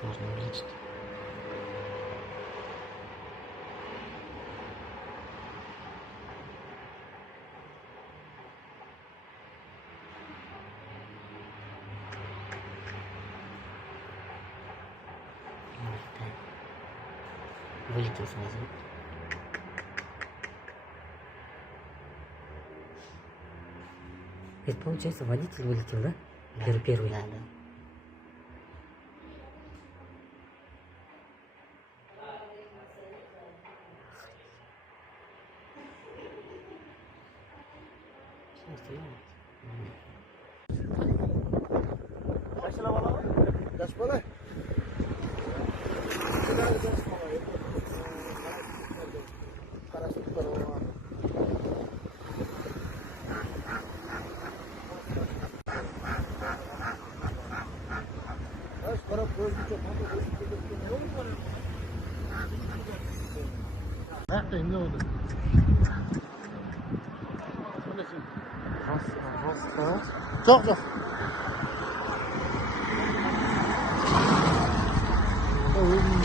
Sonra geçti. Вылетел сразу. Это получается водитель вылетел, да? Да. Первый. Да, да. Yaş bana. Neredeyim ne oldu? Çok çok. Oh,